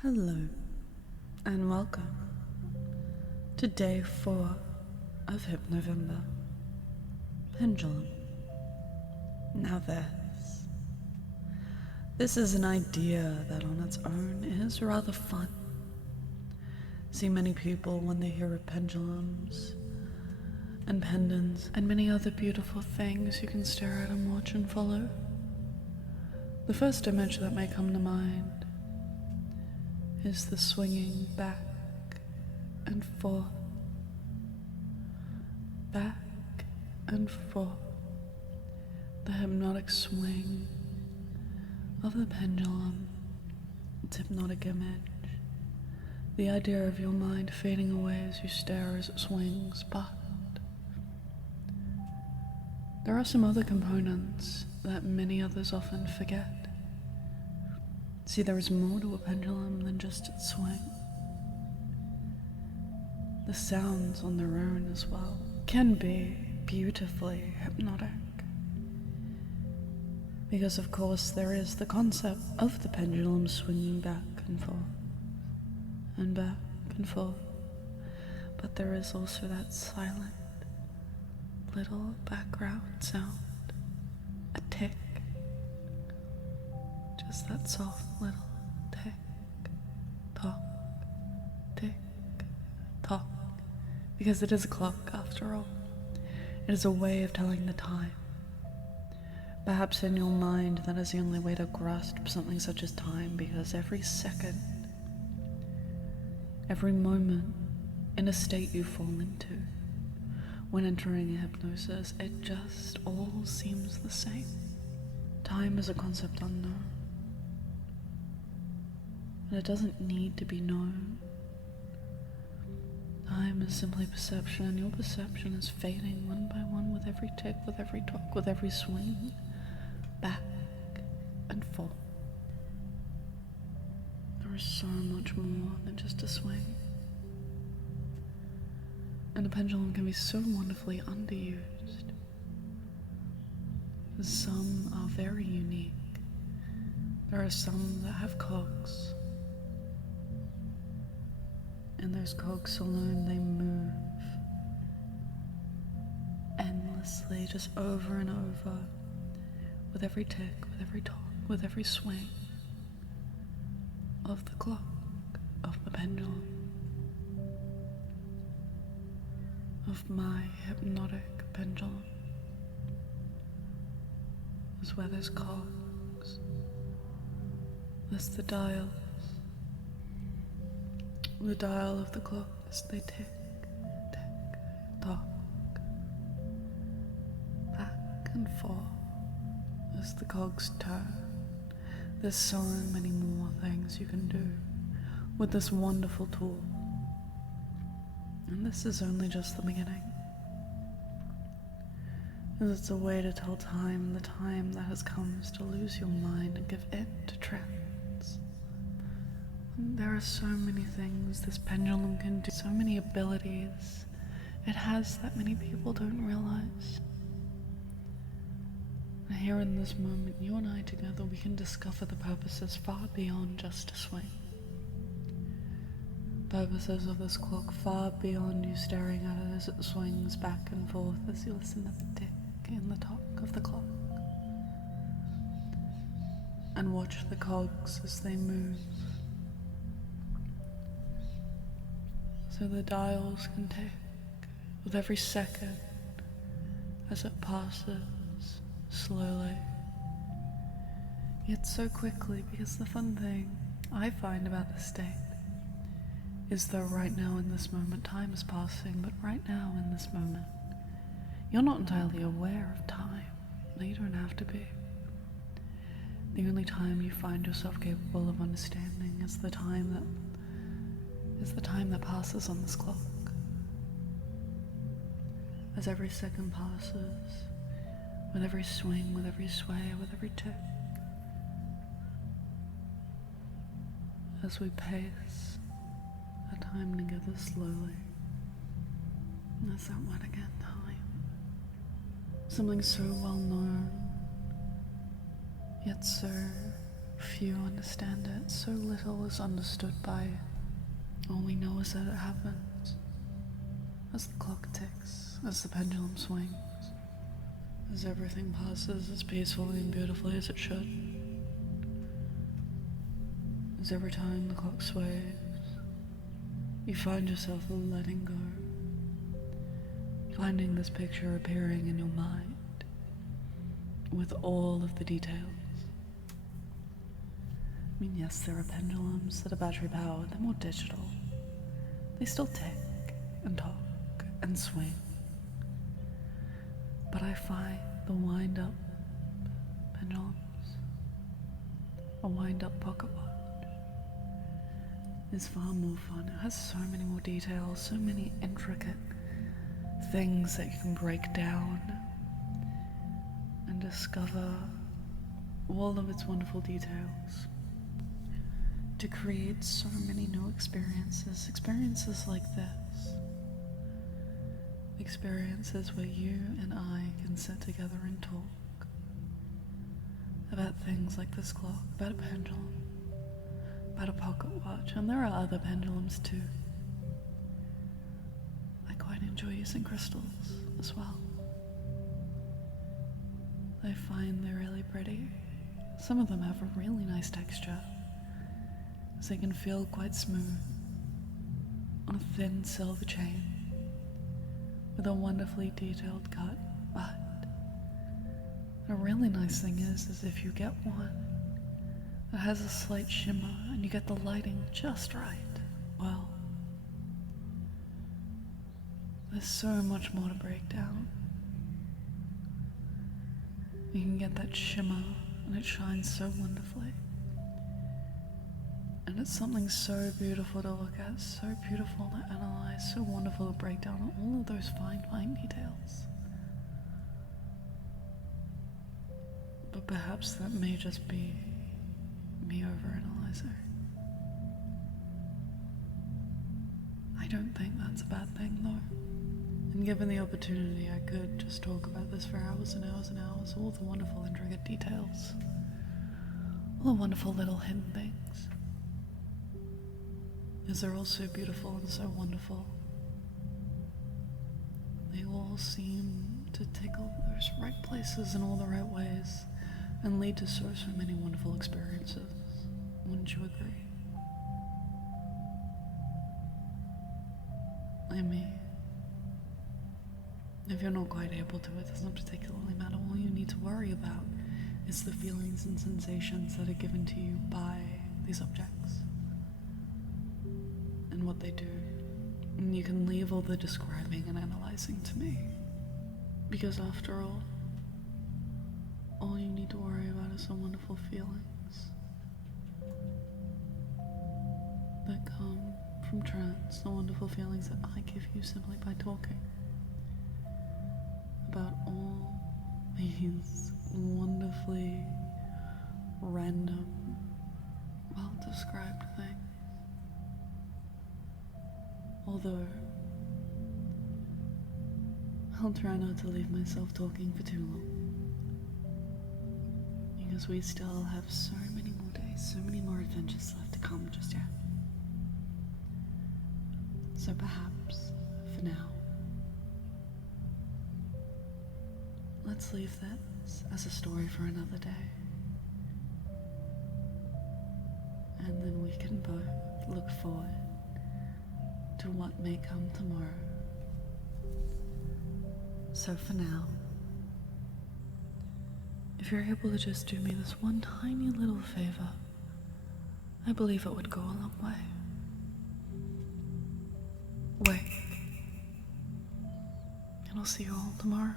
Hello, and welcome to day 4 of Hypnovember. Pendulum. Now this is an idea that on its own is rather fun. See, many people, when they hear of pendulums and pendants and many other beautiful things you can stare at and watch and follow, the first image that may come to mind is the swinging back and forth, the hypnotic swing of the pendulum, its hypnotic image, the idea of your mind fading away as you stare as it swings. But there are some other components that many others often forget. See, there is more to a pendulum than just its swing. The sounds on their own as well can be beautifully hypnotic. Because of course there is the concept of the pendulum swinging back and forth, and back and forth. But there is also that silent little background sound, a tick. Just that soft little tick, tock, tick, tock. Because it is a clock after all. It is a way of telling the time. Perhaps in your mind that is the only way to grasp something such as time, because every second, every moment in a state you fall into when entering a hypnosis, it just all seems the same. Time is a concept unknown. And it doesn't need to be known. Time is simply perception, and your perception is fading one by one with every tick, with every talk, with every swing, back and forth. There is so much more than just a swing. And a pendulum can be so wonderfully underused. Some are very unique. There are some that have cogs. And those cogs alone, they move endlessly, just over and over, with every tick, with every talk, with every swing of the clock, of the pendulum, of my hypnotic pendulum, is where there's cogs, there's the dials. The dial of the clock as they tick, tick, tock, back and forth as the cogs turn. There's so many more things you can do with this wonderful tool. And this is only just the beginning. As it's a way to tell time, the time that has come is to lose your mind and give in to trance. There are so many things this pendulum can do, so many abilities it has that many people don't realize. And here in this moment, you and I together, we can discover the purposes far beyond just a swing. Purposes of this clock far beyond you staring at it as it swings back and forth as you listen to the tick and the tock of the clock. And watch the cogs as they move. So the dials can tick with every second as it passes slowly, yet so quickly, because the fun thing I find about this state is that right now in this moment time is passing, but right now in this moment you're not entirely aware of time. No, you don't have to be. The only time you find yourself capable of understanding is the time that passes on this clock. As every second passes, with every swing, with every sway, with every tick, as we pace our time together slowly. That's that one again, time. Something so well known, yet so Few understand it, so little is understood by it. All we know is that it happens. As the clock ticks, as the pendulum swings, as everything passes as peacefully and beautifully as it should. As every time the clock sways, you find yourself letting go, finding this picture appearing in your mind with all of the details. I mean, yes, there are pendulums that are battery powered, they're more digital. They still tick and talk and swing. But I find the wind-up pendulums, a wind-up pocket watch, is far more fun. It has so many more details, so many intricate things that you can break down and discover all of its wonderful details to create so many new experiences like this. Experiences where you and I can sit together and talk about things like this clock, about a pendulum, about a pocket watch, and there are other pendulums too. I quite enjoy using crystals as well. I find they're really pretty. Some of them have a really nice texture, as they can feel quite smooth on a thin silver chain with a wonderfully detailed cut. But a really nice thing is if you get one that has a slight shimmer and you get the lighting just right, well, there's so much more to break down. You can get that shimmer and it shines so wonderfully. And it's something so beautiful to look at, so beautiful to analyze, so wonderful to break down all of those fine details. But perhaps that may just be me overanalyzing. I don't think that's a bad thing though. And given the opportunity, I could just talk about this for hours and hours and hours, all the wonderful intricate details, all the wonderful little hidden things. Because they're all so beautiful and so wonderful. They all seem to tickle those right places in all the right ways and lead to so many wonderful experiences. Wouldn't you agree? I mean, if you're not quite able to, it doesn't particularly matter. All you need to worry about is the feelings and sensations that are given to you by these objects and what they do. And you can leave all the describing and analyzing to me. Because after all you need to worry about is the wonderful feelings that come from trance, the wonderful feelings that I give you simply by talking about all these wonderfully random, well-described things. Although, I'll try not to leave myself talking for too long, because we still have so many more days, so many more adventures left to come just yet. So perhaps, for now, let's leave this as a story for another day. And then we can both look forward to what may come tomorrow. So for now, if you're able to just do me this one tiny little favor, I believe it would go a long way. Wait. And I'll see you all tomorrow.